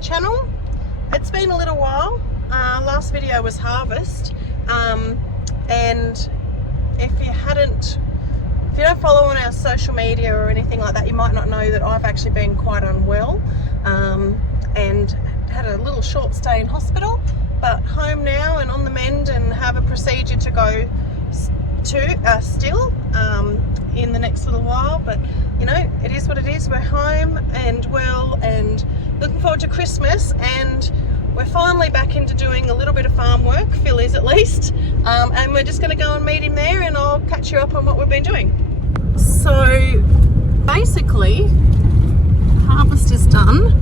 channel. It's been a little while. Last video was harvest, and if you don't follow on our social media or anything like that, you might not know that I've actually been quite unwell, and had a little short stay in hospital, but home now and on the mend, and have a procedure to go to still in the next little while. But you know, it is what it is. We're home and well and looking forward to Christmas, and we're finally back into doing a little bit of farm work, Phil is at least, and we're just going to go and meet him there, and I'll catch you up on what we've been doing. So basically, harvest is done,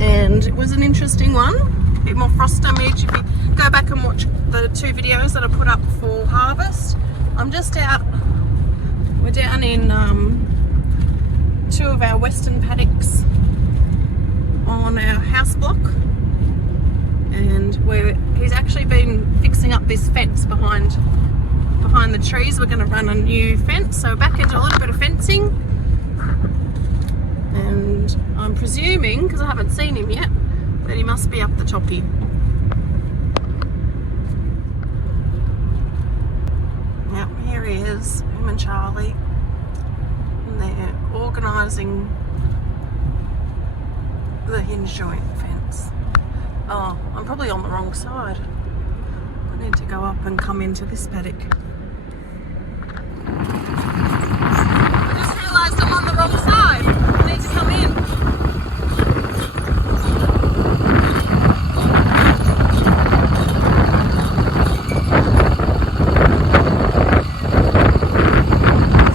and it was an interesting one. A bit more frost damage. If you go back and watch the 2 videos that I put up for harvest, I'm just out. We're down in 2 of our western paddocks on our house block, and he's actually been fixing up this fence behind the trees. We're going to run a new fence, so back into a little bit of fencing, and I'm presuming, because I haven't seen him yet, that he must be up the toppy. Yep, here he is, him and Charlie, and they're organising the hinge joint fence. Oh, I'm probably on the wrong side. I need to go up and come into this paddock. I just realised I'm on the wrong side. I need to come in.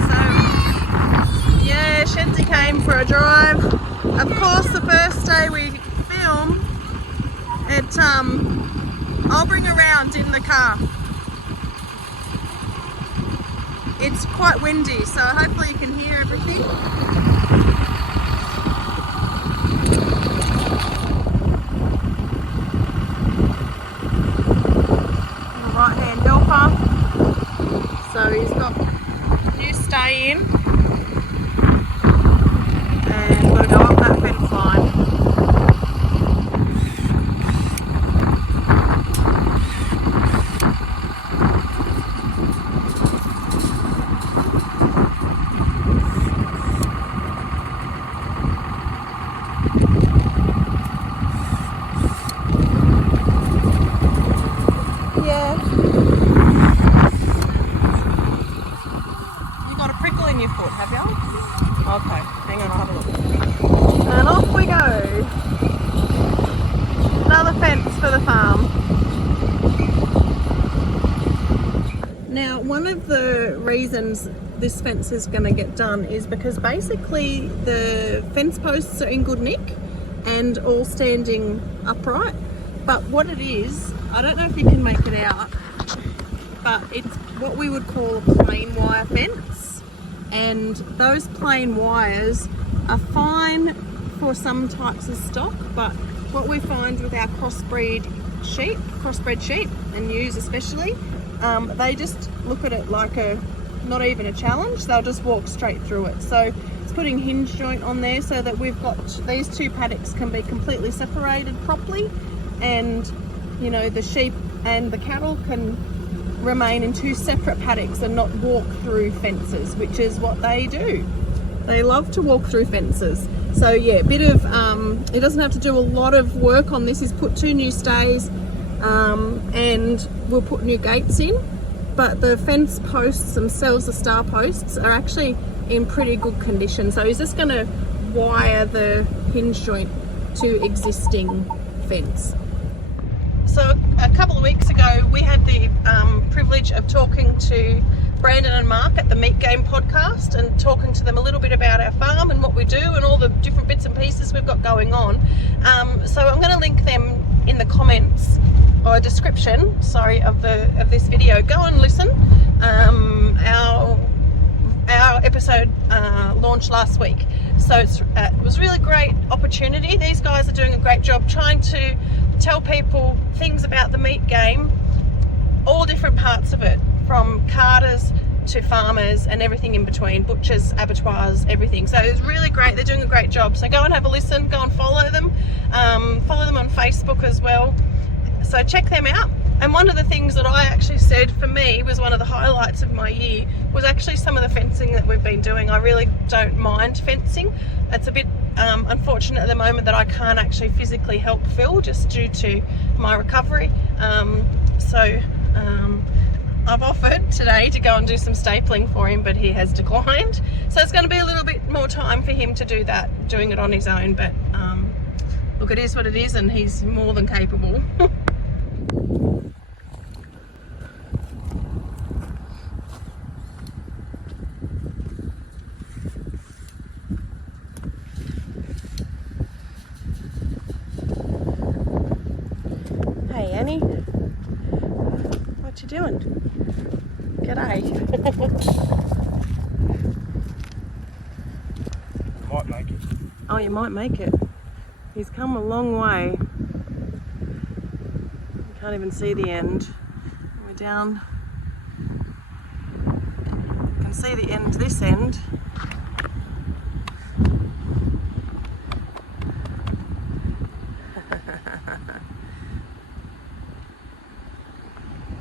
So, yeah, Shenzi came for a drive. Of course, the first day we film, I'll bring around in the car. It's quite windy, so hopefully you can hear everything. The right-hand helper. So he's got new stay in, and we'll go up that fence line. Okay, hang on, I'll have a look. And off we go. Another fence for the farm. Now, one of the reasons this fence is going to get done is because basically the fence posts are in good nick and all standing upright. But what it is, I don't know if you can make it out, but it's what we would call a plain wire fence. And those plain wires are fine for some types of stock, but what we find with our crossbred sheep and ewes especially, they just look at it like not even a challenge. They'll just walk straight through it. So it's putting hinge joint on there so that we've got these 2 paddocks can be completely separated properly, and you know, the sheep and the cattle can remain in 2 separate paddocks and not walk through fences, which is what they do. They love to walk through fences. So yeah, a bit of it doesn't have to do a lot of work on this. Is put 2 new stays, and we'll put new gates in, but the fence posts themselves, the star posts, are actually in pretty good condition. So he's just going to wire the hinge joint to existing fence. So a couple of weeks ago, we had the privilege of talking to Brandon and Mark at the Meat Game podcast, and talking to them a little bit about our farm and what we do and all the different bits and pieces we've got going on. So I'm going to link them in the comments or description, of this video. Go and listen. Our episode launched last week, so it was really great opportunity. These guys are doing a great job trying to tell people things about the meat game, all different parts of it, from carters to farmers and everything in between, butchers, abattoirs, everything. So it's really great. They're doing a great job. So go and have a listen, go and follow them. Follow them on Facebook as well. So check them out. And one of the things that I actually said for me was one of the highlights of my year was actually some of the fencing that we've been doing. I really don't mind fencing. It's a bit unfortunate at the moment that I can't actually physically help Phil just due to my recovery. I've offered today to go and do some stapling for him, but he has declined. So it's going to be a little bit more time for him to do that, doing it on his own. But look, it is what it is, and he's more than capable. Hey Annie, what you doing? G'day. Might make it. Oh, you might make it. He's come a long way. You can't even see the end. We're down. You can see the end, this end.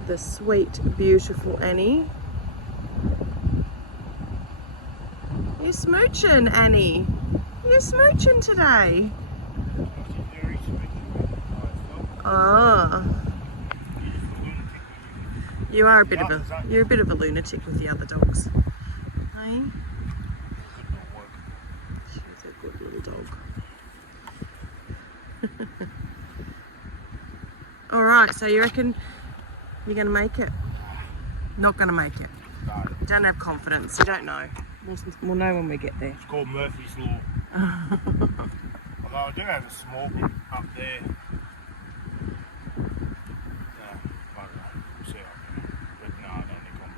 The sweet, beautiful Annie. You're smooching, Annie. You're smooching today. Ah. You are a bit of a lunatic with the other dogs. Hey? She's a good little dog. Alright, so you reckon you're going to make it? Not going to make it? No. You don't have confidence, you don't know. We'll know when we get there. It's called Murphy's Law. Although I do have a small bit up there. I don't know. We'll see how I go. But no, I don't think I'll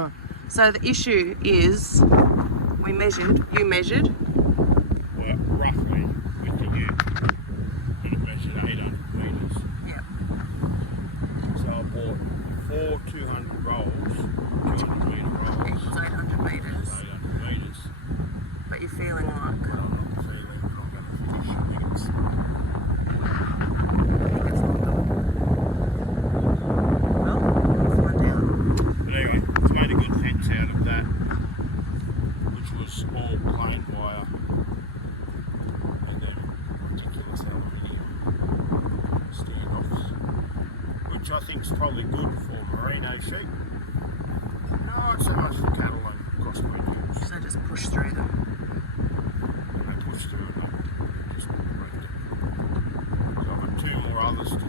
make it. So the issue is, you measured. Well, roughly with the U, and it measured 800 metres. Yep. So I bought 4 200 rolls, 200 metre rolls. Equals 800 metres. 800 metres. But you're feeling like... Well, I'm not feeling I'm going to finish. I think it's... Well, we'll find out. But anyway, it's made a good fence out of that, which was all plain wire, and then ridiculous aluminium standoffs, which I think is probably good for merino sheep. Not so much for cattle and crossbreed. So just push through them. When they push through it, they just break it. So I've got 2 more others to do.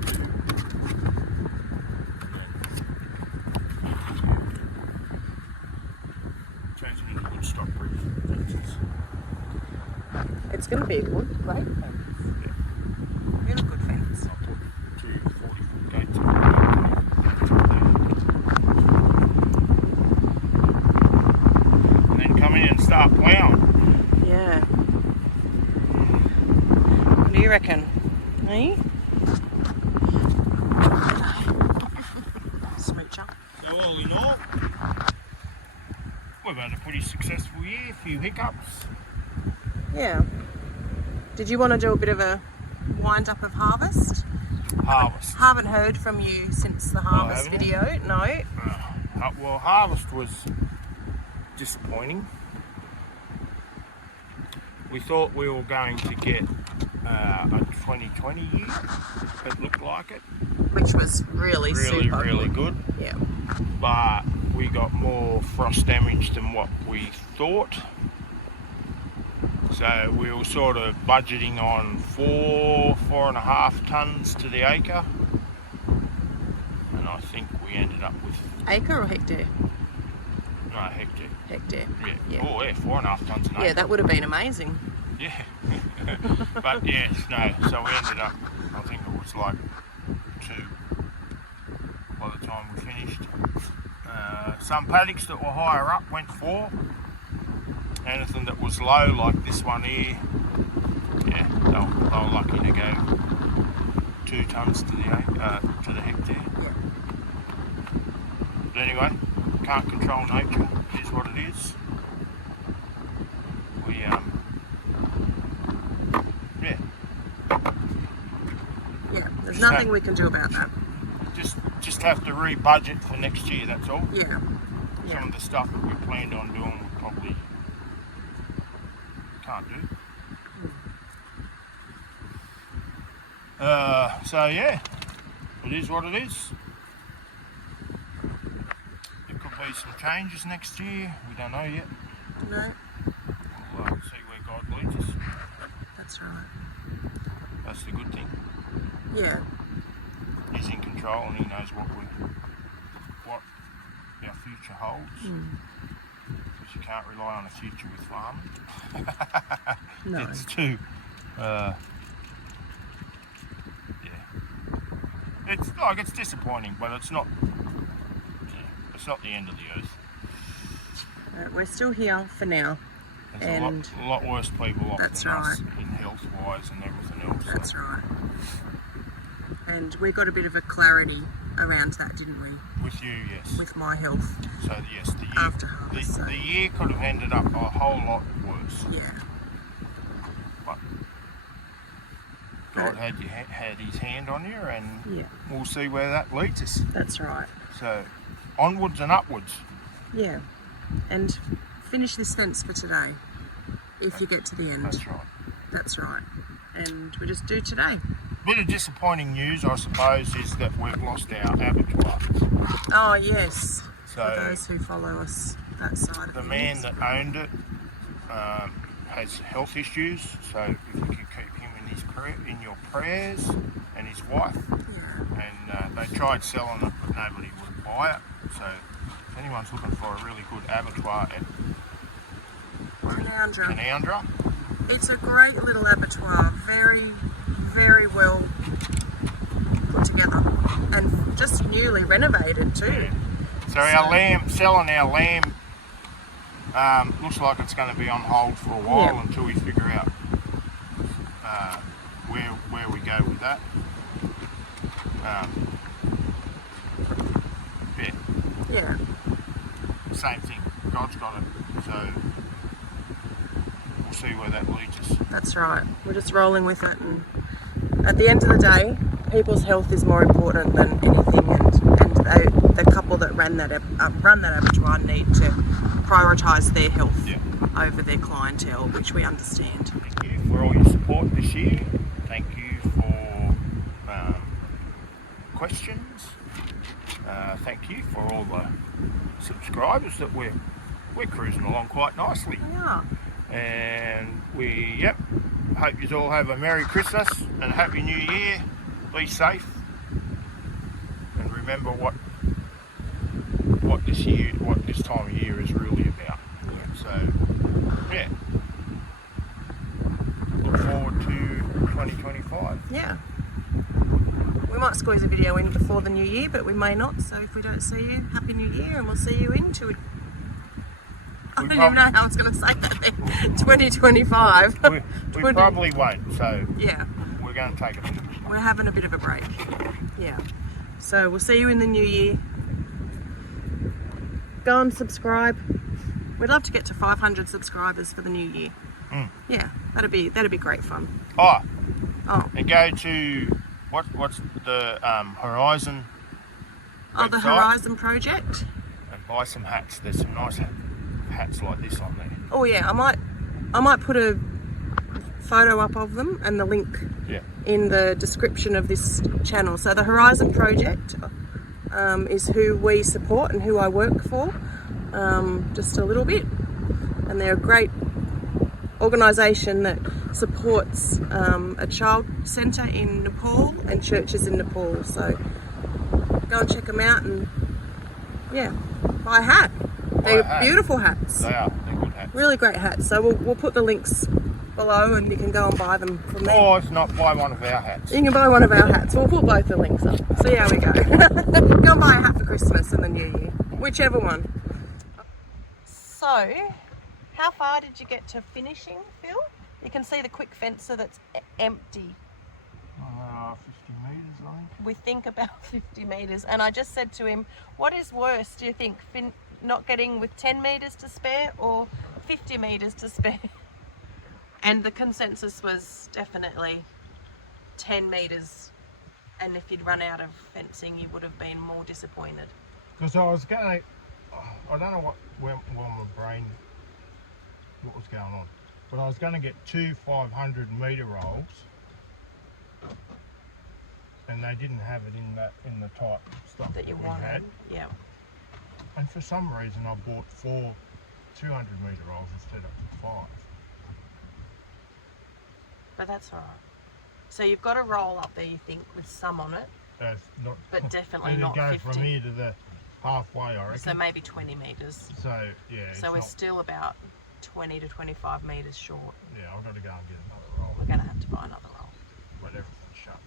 Changing into good stock proof fences. It's going to be a great fence. Yeah. Really good fence. I'll put 2 40-foot gates in. And then come in and start plowing. Yeah. What do you reckon? Me? Smoocher. So all in all, we've had a pretty successful year, a few hiccups. Yeah. Did you want to do a bit of a wind up of harvest? Harvest. Haven't heard from you since the harvest haven't you? video. No. Well, harvest was disappointing. We thought we were going to get a 2020 year. It looked like it. Which was really super really good. Yeah. But we got more frost damage than what we thought. So we were sort of budgeting on 4.5 tonnes to the acre. And I think we ended up with... Acre or hectare? No, hectare. Hectare. Yeah. Oh yeah, 4.5 tonnes an acre. Yeah, that would have been amazing. Yeah. But yes, no. So we ended up, I think it was like 2 by the time we finished. Some paddocks that were higher up went 4. Anything that was low, like this one here, yeah, they were lucky to go 2 tonnes to the hectare. Yeah. But anyway, can't control nature. It is what it is. We yeah. Yeah, there's nothing we can do about that. Just have to re-budget for next year, that's all. Yeah. Some of the stuff that we planned on doing we probably can't do. So yeah, it is what it is. There could be some changes next year, we don't know yet. No, We'll see where God leads us. that's right. That's the good thing. Yeah. He's in control and he knows what our future holds. Because you can't rely on a future with farming. No. It's too it's disappointing, but it's not the end of the earth. We're still here for now. There's And a lot worse people off that's than us right. in health wise and everything else. That's right. And we got a bit of a clarity around that, didn't we? With you, yes. With my health. So yes, the year, After harvest, so. the year could have ended up a whole lot worse. Yeah. But God had his hand on you, and Yeah. we'll see where that leads us. That's right. So onwards and upwards. Yeah. And finish this fence for today, if you get to the end. That's right. That's right. And we just do today. Bit of disappointing news, I suppose, is that we've lost our abattoir. Oh, yes. So For those who follow us that side of the things. man that owned it has health issues, so if you could keep him in your prayers, and his wife. Yeah. And they tried selling it, but nobody would buy it. So if anyone's looking for a really good abattoir at Canoundra. It's a great little abattoir, very, very well put together, and just newly renovated too. Yeah. So selling our lamb looks like it's going to be on hold for a while until we figure out where we go with that. Yeah. Same thing. God's got it. So we'll see where that leads us. That's right. We're just rolling with it, and at the end of the day, people's health is more important than anything, and the couple that run that abattoir need to prioritise their health over their clientele, which we understand. Thank you for all your support this year. Thank you for questions. Thank you for all the subscribers that we're cruising along quite nicely. Yeah. And we hope you all have a Merry Christmas and a Happy New Year. Be safe and remember what this time of year is really about. So look forward to 2025. Yeah. We might squeeze a video in before the new year, but we may not. So if we don't see you, Happy New Year, and we'll see you into it. I don't even know how I was going to say that then. 2025. We probably won't, so yeah, we're going to take a bit of a break. we're having a bit of a break. Yeah. So we'll see you in the new year. Go and subscribe. We'd love to get to 500 subscribers for the new year. Yeah, that'd be great fun. Oh. And go to what's the Horizon website? The Horizon Project. And buy some hats. There's some nice hats like this on there. Oh yeah, I might put a photo up of them and the link in the description of this channel. So the Horizon Project is who we support and who I work for, just a little bit, and they're a great organisation that supports a child centre in Nepal and churches in Nepal. So go and check them out and buy a hat. They're beautiful hats. They are. They're good hats. Really great hats. So we'll put the links below and you can go and buy them from there. Or if not, buy one of our hats. You can buy one of our hats. We'll put both the links up. See how we go. Go and buy a hat for Christmas and the New Year. Whichever one. So, how far did you get to finishing, Phil? You can see the quick fencer that's empty. 50 metres, I think. We think about 50 metres. And I just said to him, what is worse, do you think, not getting with 10 metres to spare or 50 metres to spare. And the consensus was definitely 10 metres, and if you'd run out of fencing you would have been more disappointed. Because I was going to, I don't know what my brain, what was going on, but I was going to get 2 500-metre rolls, and they didn't have it in the type stuff That you we wanted, had. yeah. And for some reason I bought 4 200-metre rolls instead of 5. But that's alright. So you've got a roll up there, you think, with some on it, That's not, but definitely it'd not go 50. from here to the halfway, I reckon. So maybe 20 metres. So yeah. So we're still about 20 to 25 metres short. Yeah, I've got to go and get another roll We're going to have to buy another roll. when everything's shut.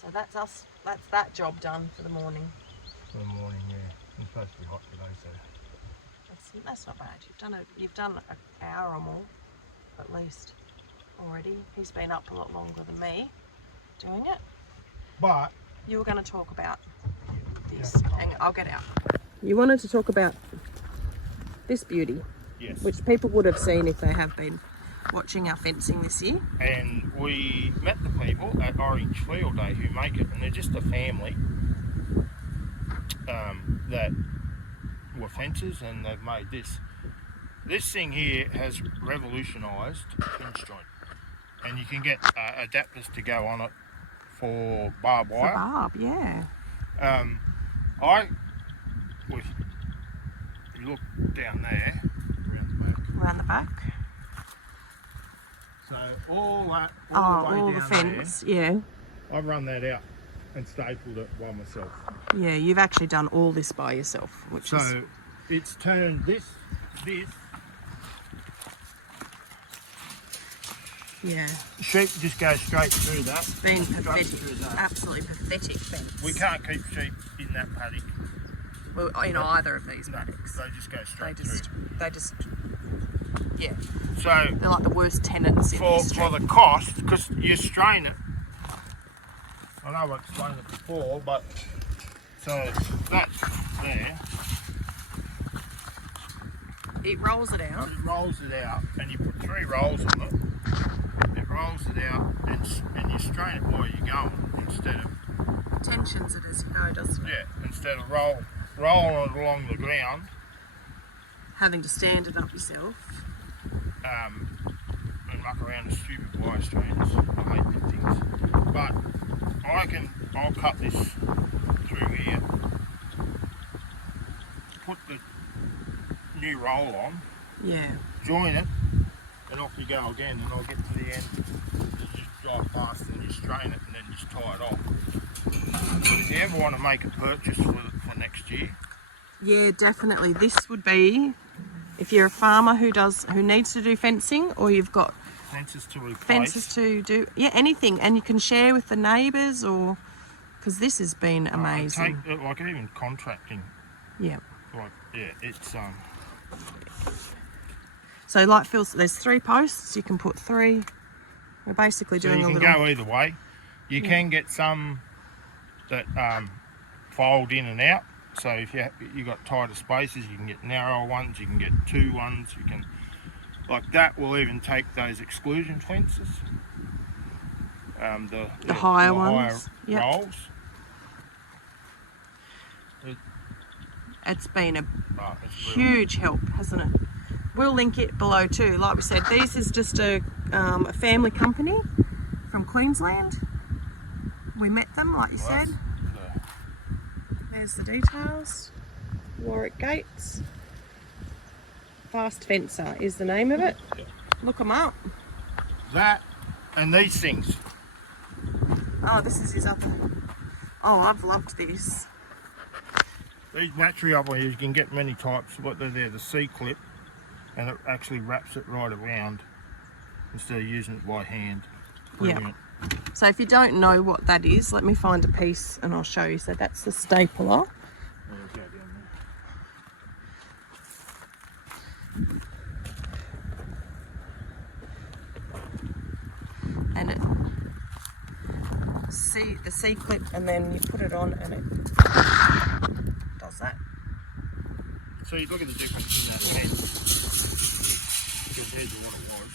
So that's us. That's that job done for the morning. For the morning, yeah. It's supposed to be hot today, so. That's not bad. You've done an hour or more, at least, already. He's been up a lot longer than me doing it. But You were going to talk about this. Yeah. Hang on, I'll get out. You wanted to talk about this beauty, yes. which people would have seen if they have been watching our fencing this year. And we met the people at Orange Field Day who make it, and they're just a family that were fencers, and they've made this. This thing here has revolutionised fence joint, and you can get adapters to go on it for barbed wire. For barb, yeah. You look down there, Around the back. so all the way All the down fence, yeah. there, I've run that out and stapled it by myself. Yeah, you've actually done all this by yourself, which is... So it's turned this. Yeah. Sheep just go straight through that. It's been Straight pathetic. through that. Absolutely pathetic fence. We can't keep sheep in that paddock. Well, in either of these No, paddocks. they just go straight They just, yeah. through. So They're like the worst tenants in history. for the cost, because you strain it. I know I've explained it before, but so that's there. It rolls it out. It rolls it out, and you put 3 rolls on it. It rolls it out, and you strain it while you're going instead of Tensions it as you go, doesn't it? yeah, instead of rolling it along the ground. Having to stand it up yourself. And muck around with stupid wire strainers. I hate them things. But I'll cut this through here, put the new roll on, Yeah. join it, and off you go again, and I'll get to the end, and just drive past and you strain it and then just tie it off. If you ever want to make a purchase for next year, Yeah, definitely. This would be, if you're a farmer who needs to do fencing, or you've got fences to replace. fences to do, yeah, anything, and you can share with the neighbours, or because this has been amazing. Like even contracting, Yeah. like yeah, it's So like Phil said, there's 3 posts. You can put 3. We're basically so doing you a can little. go either way. You can get some that fold in and out. So if you got tighter spaces, you can get narrower ones. You can get 2 ones. You can like that. Will even take those exclusion fences. The higher ones. Yep. rolls. It's been a It's huge help, hasn't it? We'll link it below too. Like we said, this is just a family company from Queensland. We met them, like you said. There's the details. Warwick Gates. Fast Fencer is the name of it. Yeah. Look them up. That and these things. Oh, this is his other. Oh, I've loved this. These battery operators, you can get many types. What they're there, the C-clip, and it actually wraps it right around instead of using it by hand. Brilliant. So if you don't know what that is, let me find a piece and I'll show you. So that's the stapler. Go down there. And it the C clip, and then you put it on and it does that. see, look at the difference in that head compared to what it was.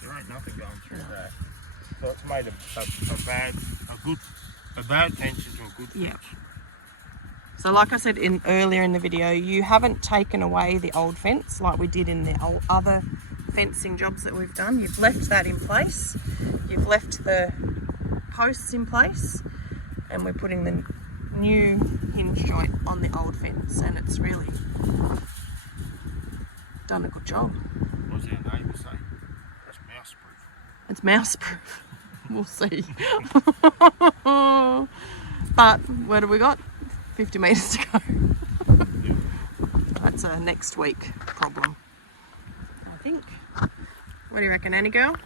There ain't nothing going through that. So it's made a bad fence into a good fence. Yeah. So like I said earlier in the video, you haven't taken away the old fence like we did in the other fencing jobs that we've done. You've left that in place. You've left the posts in place, and we're putting the new hinge joint on the old fence, and it's really done a good job. What does our neighbour say? It's mouse proof. It's mouse proof. We'll see. But what have we got? 50 metres to go. That's a next week problem, I think. What do you reckon, Annie girl?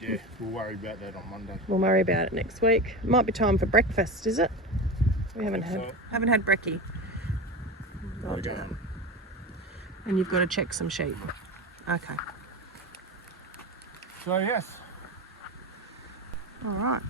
Yeah, we'll worry about that on Monday. We'll worry about it next week. It might be time for breakfast, is it? We haven't had brekkie. I'll do that. And you've got to check some sheep. Okay. So yes. All right.